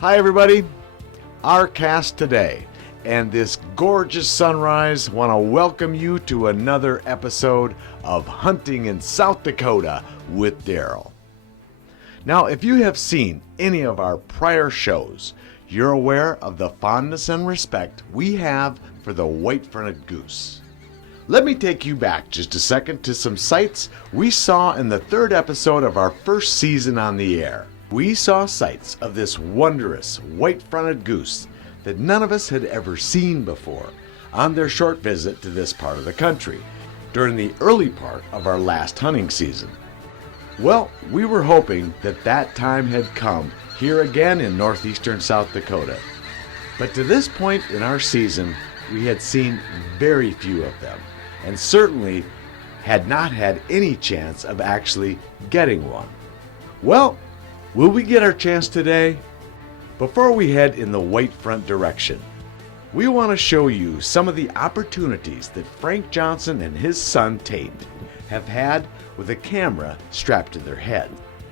Hi everybody, our cast today, and this gorgeous sunrise want to welcome you to another episode of Hunting in South Dakota with Daryl. Now, if you have seen any of our prior shows, you're aware of the fondness and respect we have for the white-fronted goose. Let me take you back just a second to some sights we saw in the third episode of our first season on the air. We saw sights of this wondrous white-fronted goose that none of us had ever seen before on their short visit to this part of the country during the early part of our last hunting season. Well, we were hoping that that time had come here again in northeastern South Dakota. But to this point in our season, we had seen very few of them, and certainly had not had any chance of actually getting one. Well, will we get our chance today? Before we head in the white front direction, we want to show you some of the opportunities that Frank Johnson and his son Tate have had with a camera strapped to their head.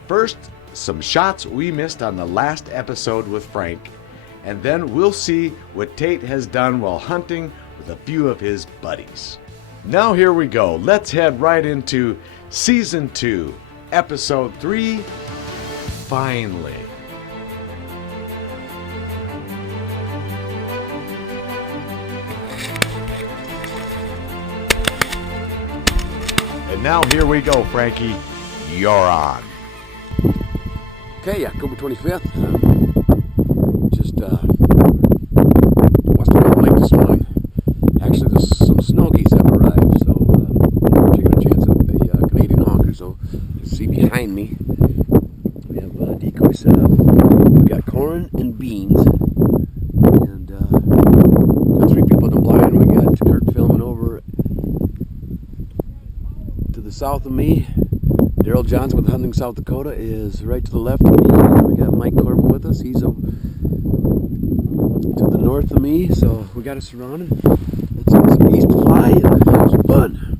First, some shots we missed on the last episode with Frank, and then we'll see what Tate has done while hunting with a few of his buddies. Now here we go. Let's head right into Season 2, Episode 3, Finally. And now here we go, Frankie. You're on. Okay, October 25th. Just west of Willow Lake this morning. Actually, there's some snow geese have arrived, so we're taking a chance at the Canadian honker. So you see behind me, we have a decoy set up. We got corn and beans, and got 3 people in the blind. We got Kurt filming over to the south of me. Daryl Johnson with Hunting South Dakota is right to the left of me. We got Mike Corbin with us. He's to the north of me. So we got us surrounded. Let's get some geese to fly and have some fun.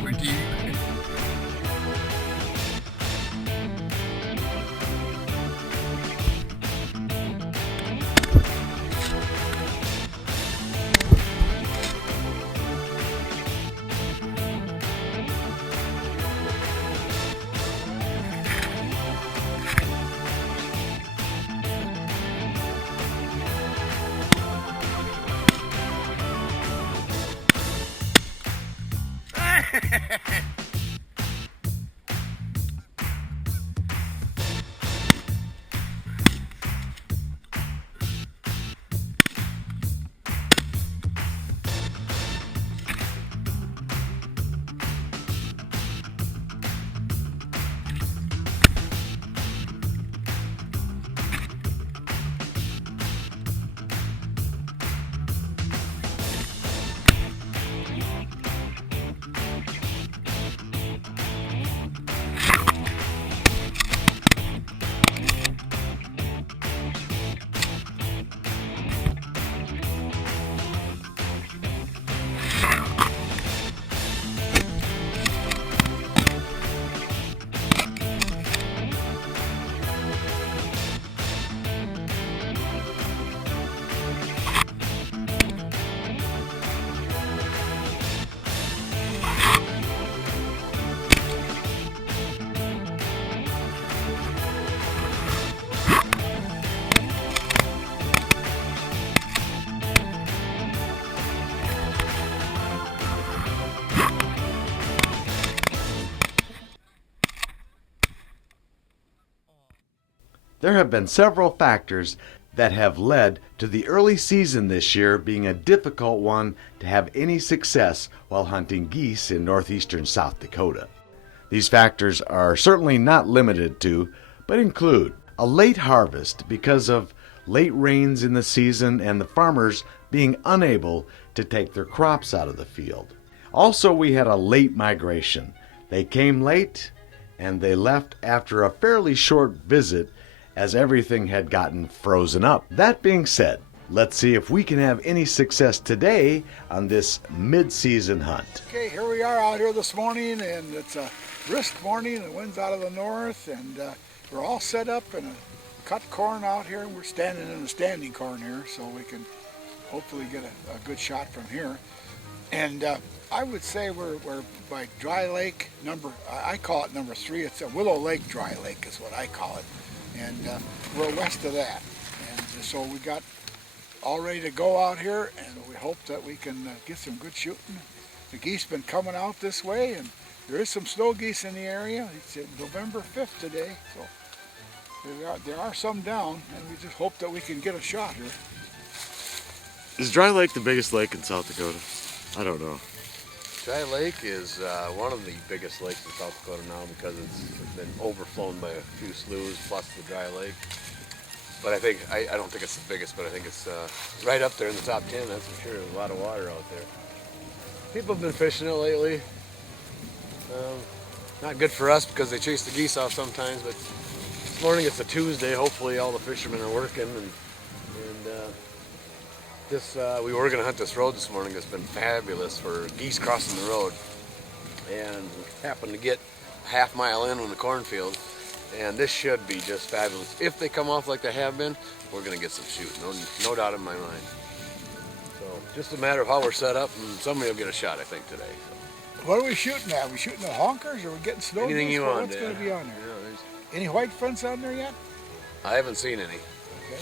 We're deep. There have been several factors that have led to the early season this year being a difficult one to have any success while hunting geese in northeastern South Dakota. These factors are certainly not limited to, but include a late harvest because of late rains in the season and the farmers being unable to take their crops out of the field. Also, we had a late migration. They came late and they left after a fairly short visit as everything had gotten frozen up. That being said, let's see if we can have any success today on this mid-season hunt. Okay, here we are out here this morning, and it's a brisk morning. The wind's out of the north, and we're all set up in a cut corn out here. We're standing in a standing corn here, so we can hopefully get a good shot from here. And I would say we're by Dry Lake I call it number 3. It's a Willow Lake Dry Lake is what I call it. And we're west of that. And so we got all ready to go out here, and we hope that we can get some good shooting. The geese been coming out this way, and there is some snow geese in the area. It's November 5th today, so there are some down, and we just hope that we can get a shot here. Is Dry Lake the biggest lake in South Dakota? I don't know. Dry Lake is one of the biggest lakes in South Dakota now because it's been overflown by a few sloughs plus the Dry Lake. But I don't think it's the biggest, but I think it's right up there in the top 10, that's for sure. There's a lot of water out there. People have been fishing it lately. Not good for us because they chase the geese off sometimes, but this morning it's a Tuesday. Hopefully all the fishermen are working, and we were going to hunt this road this morning. It's been fabulous for geese crossing the road, and we happened to get a half mile in on the cornfield, and this should be just fabulous. If they come off like they have been, we're going to get some shooting, no doubt in my mind. So just a matter of how we're set up, and somebody will get a shot, I think, today. So. What are we shooting at? Are we shooting at honkers, or are we getting snow Anything geese? you want, What's going to be on there? Yeah, Any white fronts on there yet? I haven't seen any. Okay.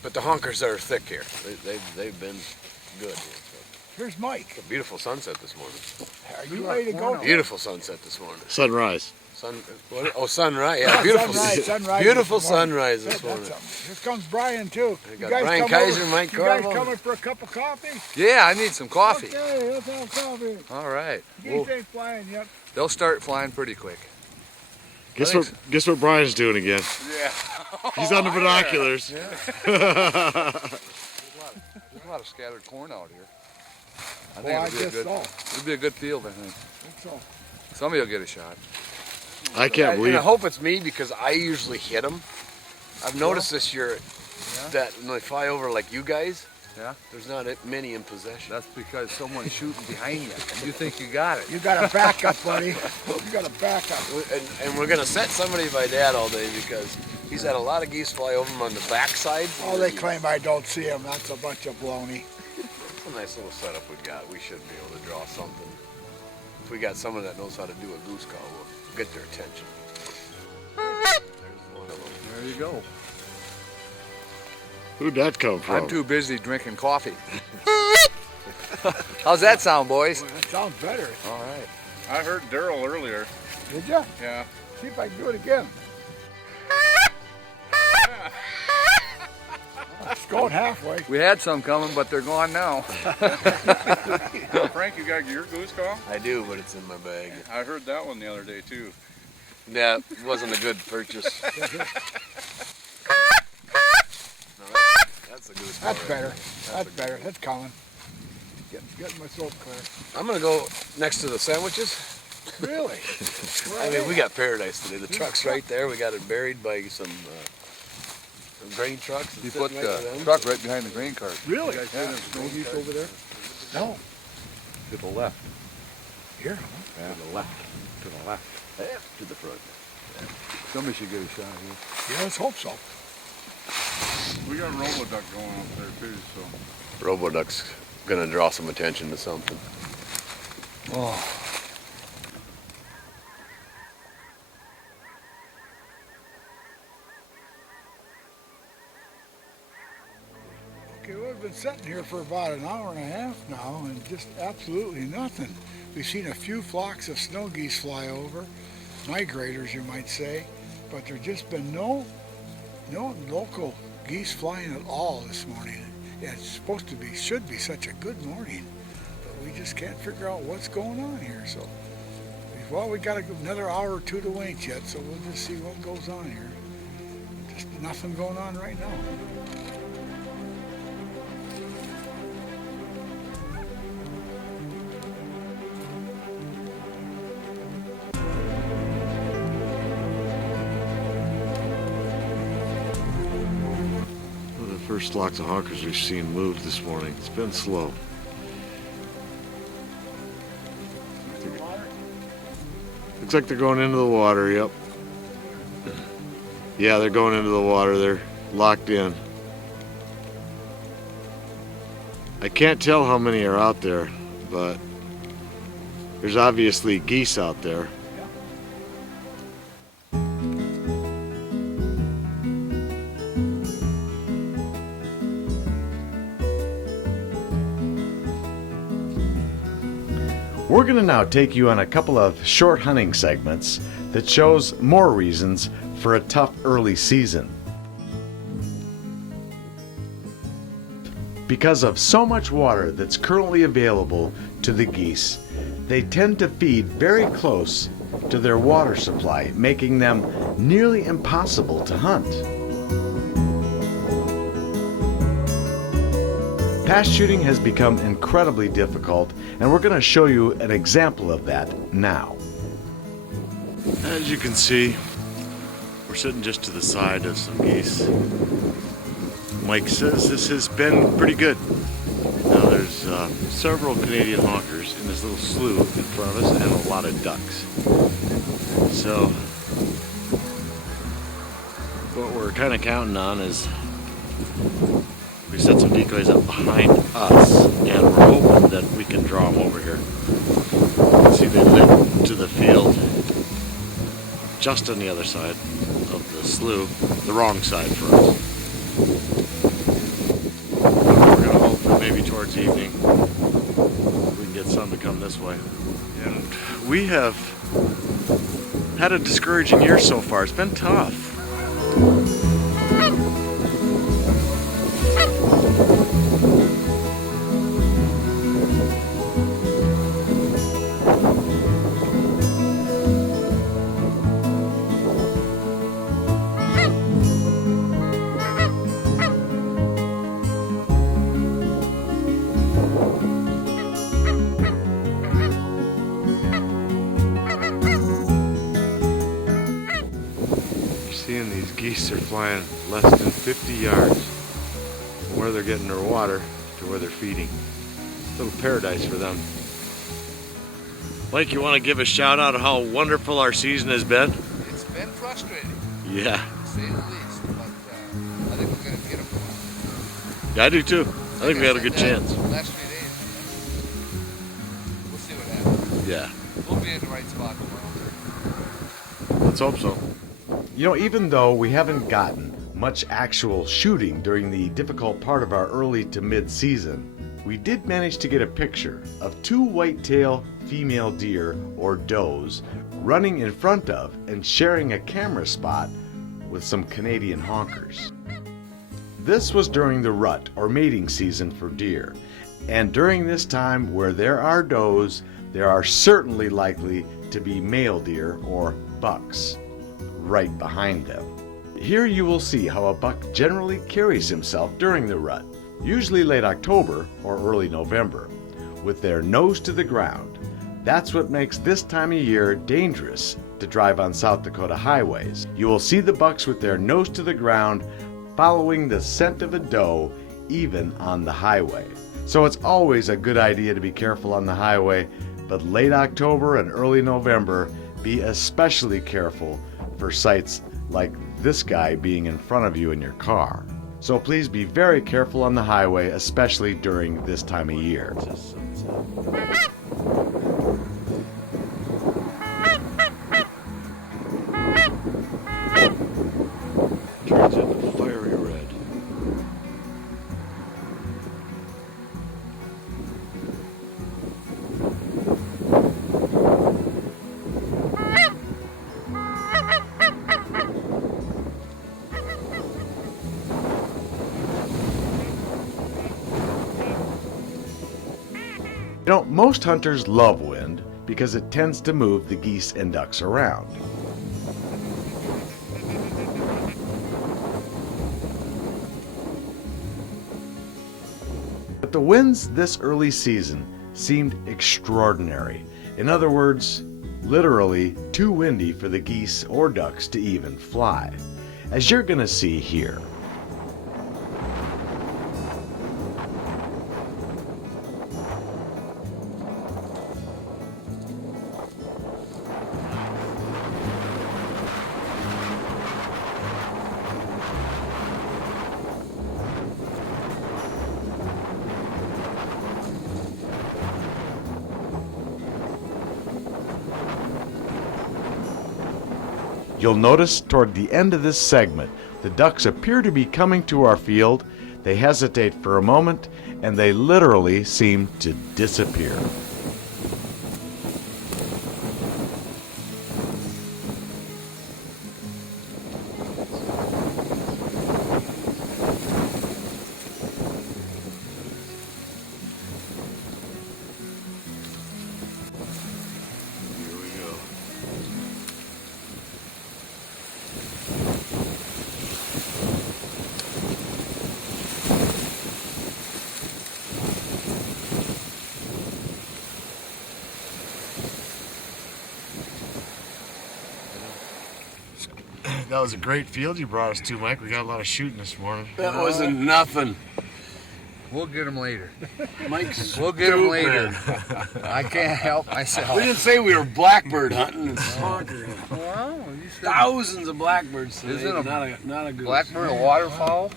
But the honkers are thick here. They've been good here. So. Here's Mike. It's a beautiful sunset this morning. Are you ready to go? Beautiful sunset this morning. Sunrise. Sunrise. Yeah, beautiful. Sunrise beautiful sunrise this morning. Here comes Brian too. We got Brian Kaiser, Mike You guys Carmel. coming for a cup of coffee? Yeah, I need some coffee. Okay, let's have coffee. All right. Geese ain't flying yet. They'll start flying pretty quick. Guess what Brian's doing again? Yeah. He's on the binoculars. Yeah. There's a lot of scattered corn out here. I think it'll be a good field, I think. So. Somebody will get a shot. I can't And believe. I hope it's me because I usually hit them. I've noticed this year that when they fly over like you guys, there's not many in possession. That's because someone's shooting behind you, and you think you got it. You got a backup, buddy. You got a backup. And we're going to set somebody by Dad all day because he's had a lot of geese fly over him on the backside. Oh, they claim I don't see them. That's a bunch of baloney. It's a nice little setup we got. We should be able to draw something. If we got someone that knows how to do a goose call, we'll get their attention. There's one of them. There you go. Who'd that come from? I'm too busy drinking coffee. How's that sound, boys? Boy, that sounds better. All right. I heard Daryl earlier. Did ya? Yeah. See if I can do it again. It's going halfway. We had some coming, but they're gone now. Frank, you got your goose call? I do, but it's in my bag. I heard that one the other day too. Yeah, it wasn't a good purchase. That's a goose call. That's better. That's better. That's coming. Getting my throat clear. I'm going to go next to the sandwiches. Really? I mean, we got paradise today. The truck's right there. We got it buried by some grain trucks. You sitting put right the with them. truck right behind the grain cart. Really? You guys see them snow geese over there? No. To the left. Here? Yeah. To the left. To the left. To the front. Somebody should get a shot here. Yeah, let's hope so. We got Roboduck going up there too, so. Roboduck's going to draw some attention to something. Oh. Okay, well, we've been sitting here for about an hour and a half now, and just absolutely nothing. We've seen a few flocks of snow geese fly over, migrators you might say, but there's just been no local geese flying at all this morning. Yeah, it's supposed to be, should be such a good morning, but we just can't figure out what's going on here. So, well, we got another hour or two to wait yet, so we'll just see what goes on here. Just nothing going on right now. first flocks of honkers we've seen moved this morning. It's been slow. Looks like they're going into the water, yep. Yeah, they're going into the water. They're locked in. I can't tell how many are out there, but there's obviously geese out there. We're going to now take you on a couple of short hunting segments that shows more reasons for a tough early season. Because of so much water that's currently available to the geese, they tend to feed very close to their water supply, making them nearly impossible to hunt. Pass shooting has become incredibly difficult, and we're going to show you an example of that now. As you can see, we're sitting just to the side of some geese. Mike says this has been pretty good. Now there's several Canadian honkers in this little slough in front of us and a lot of ducks. So what we're kind of counting on is we set some decoys up behind us, and we're hoping that we can draw them over here. You can see they lit to the field just on the other side of the slough, the wrong side for us. We're going to hope that maybe towards evening we can get some to come this way. And we have had a discouraging year so far. It's been tough. Seeing these geese are flying less than 50 yards from where they're getting their water to where they're feeding. A little paradise for them. Mike, you want to give a shout out of how wonderful our season has been? It's been frustrating, Yeah. to say the least, but I think we're going to get them. Yeah, I do too. I think we had a good chance. Last 3 days, we'll see what happens. Yeah. We'll be in the right spot tomorrow. Let's hope so. You know, even though we haven't gotten much actual shooting during the difficult part of our early to mid-season, we did manage to get a picture of 2 whitetail female deer, or does, running in front of and sharing a camera spot with some Canadian honkers. This was during the rut, or mating season for deer, and during this time where there are does, there are certainly likely to be male deer, or bucks, right behind them. Here you will see how a buck generally carries himself during the rut, usually late October or early November, with their nose to the ground. That's what makes this time of year dangerous to drive on South Dakota highways. You will see the bucks with their nose to the ground following the scent of a doe, even on the highway. So it's always a good idea to be careful on the highway, but late October and early November, be especially careful for sights like this guy being in front of you in your car. So please be very careful on the highway, especially during this time of year. Turns into fiery red. You know, most hunters love wind because it tends to move the geese and ducks around. But the winds this early season seemed extraordinary. In other words, literally too windy for the geese or ducks to even fly, as you're going to see here. You'll notice toward the end of this segment, the ducks appear to be coming to our field. They hesitate for a moment, and they literally seem to disappear. That was a great field you brought us to, Mike. We got a lot of shooting this morning. That wasn't nothing. We'll get them later. Mike's We'll get them later. I can't help myself. We didn't say we were blackbird hunting. It's honker. Well, you said Thousands of blackbirds today. Isn't a not a goose. blackbird a waterfowl?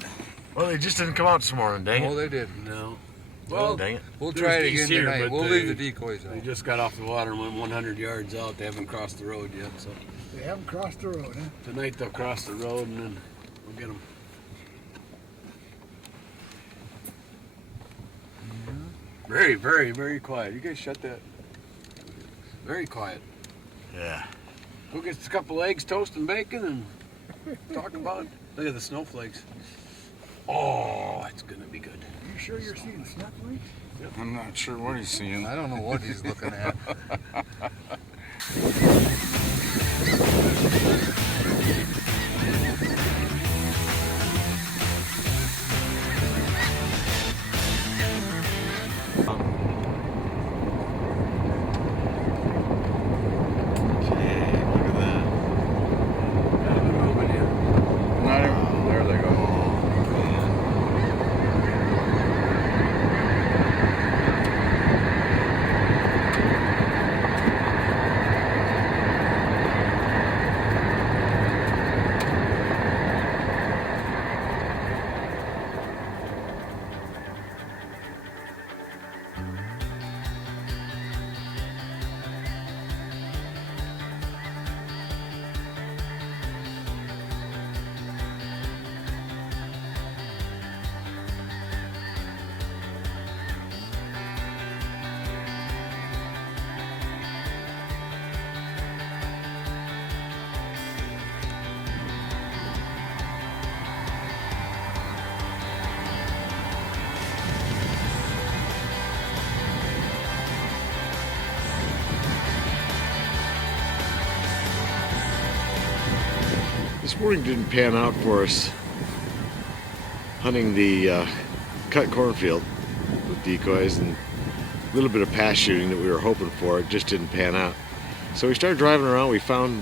Well, they just didn't come out this morning, dang Oh, it. they didn't. No. Well, dang it. We'll try it There's again geese here, tonight. but We'll they- leave the decoys They out. just got off the water and went 100 yards out. They haven't crossed the road yet. So They haven't crossed the road, huh? tonight they'll cross the road and then we'll get them. Very, very, very quiet. You guys shut that. Very quiet. Yeah. We'll get a couple eggs, toast and bacon, and talk about it. Look at the snowflakes. Oh, it's gonna be good. You sure you're seeing snowflakes? I'm not sure what he's seeing. I don't know what he's looking at. Not even, there they go. This morning didn't pan out for us hunting the cut cornfield with decoys and a little bit of pass shooting that we were hoping for. It just didn't pan out. So we started driving around. We found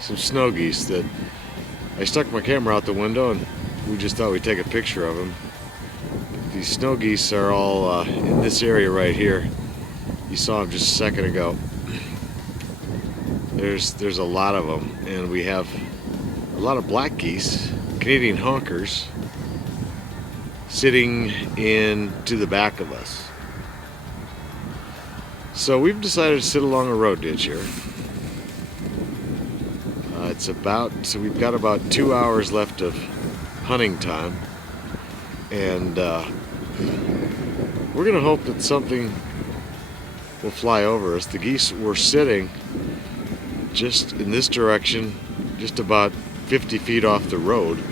some snow geese that I stuck my camera out the window and we just thought we'd take a picture of them. These snow geese are all in this area right here. You saw them just a second ago. There's a lot of them, and we have a lot of black geese, Canadian honkers, sitting in to the back of us. So we've decided to sit along a road ditch here. So we've got about 2 hours left of hunting time, and we're gonna hope that something will fly over us. The geese were sitting just in this direction, just about 50 feet off the road,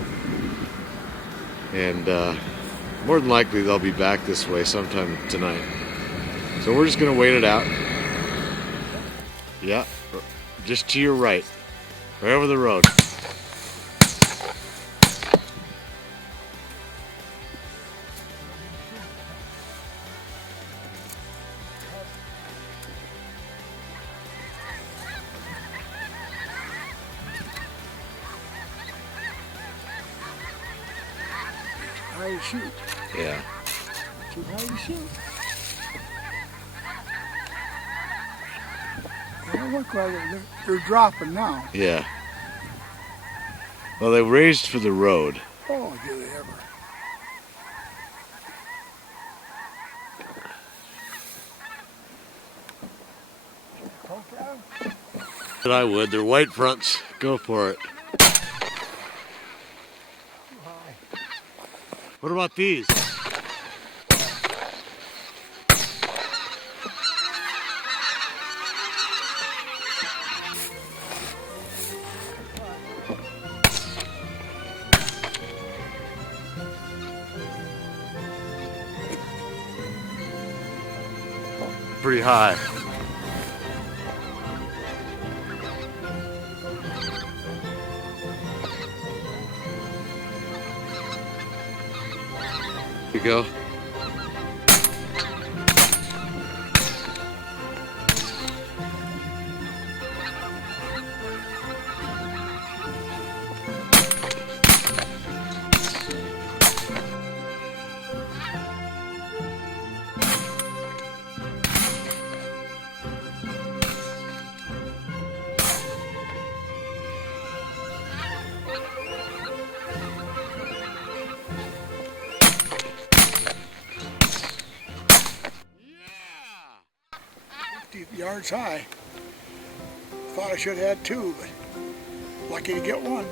and more than likely they'll be back this way sometime tonight. So we're just gonna wait it out. Yeah, just to your right, right over the road. High to shoot. Yeah. Too high to shoot. They don't look like it. They're dropping now. Yeah. Well, they raised for the road. Oh, do they ever? Poke at 'em? But I would. They're white fronts. Go for it. What about these? Pretty high. Here you go. Yards high. Thought I should have had two, but lucky to get one.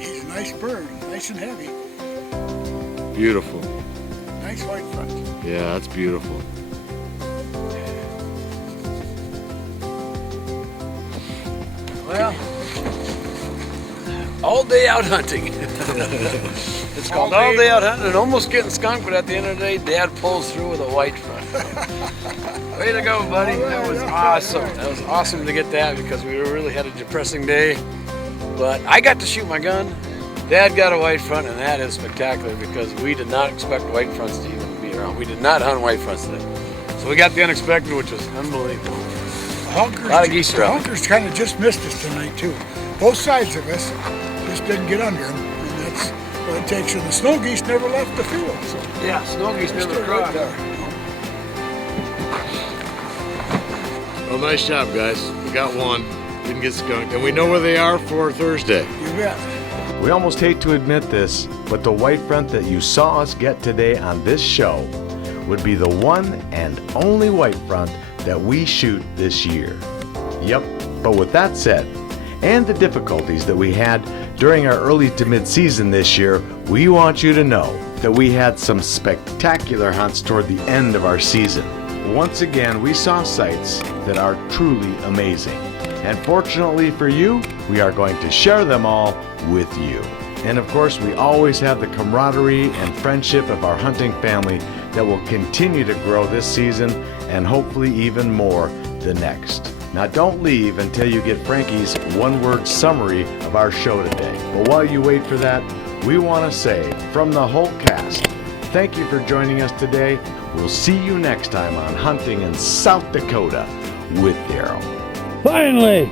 He's a nice bird, nice and heavy. Beautiful. Nice white front. Yeah, that's beautiful. Well, all day out hunting. It's called all day out hunting and almost getting skunked, but at the end of the day, Dad pulls through with a white front. Way to go, buddy. That was awesome. That was awesome to get that because we really had a depressing day. But I got to shoot my gun. Dad got a white front, and that is spectacular because we did not expect white fronts to even be around. We did not hunt white fronts today. So we got the unexpected, which was unbelievable. A lot of geese The around. hunkers kind of just missed us tonight too. Both sides of us just didn't get under them, and that's what it takes. And the snow geese never left the field. So Yeah, snow geese never they're right crossed. there. Well, nice job, guys. We got one. Didn't get skunked. And we know where they are for Thursday. You bet. We almost hate to admit this, but the white front that you saw us get today on this show would be the one and only white front that we shoot this year. Yep, but with that said, and the difficulties that we had during our early to mid-season this year, we want you to know that we had some spectacular hunts toward the end of our season. Once again, we saw sights that are truly amazing. And fortunately for you, we are going to share them all with you. And of course, we always have the camaraderie and friendship of our hunting family that will continue to grow this season and hopefully even more the next. Now don't leave until you get Frankie's one-word summary of our show today. But while you wait for that, we want to say from the whole cast, thank you for joining us today. We'll see you next time on Hunting in South Dakota with Darryl. Finally!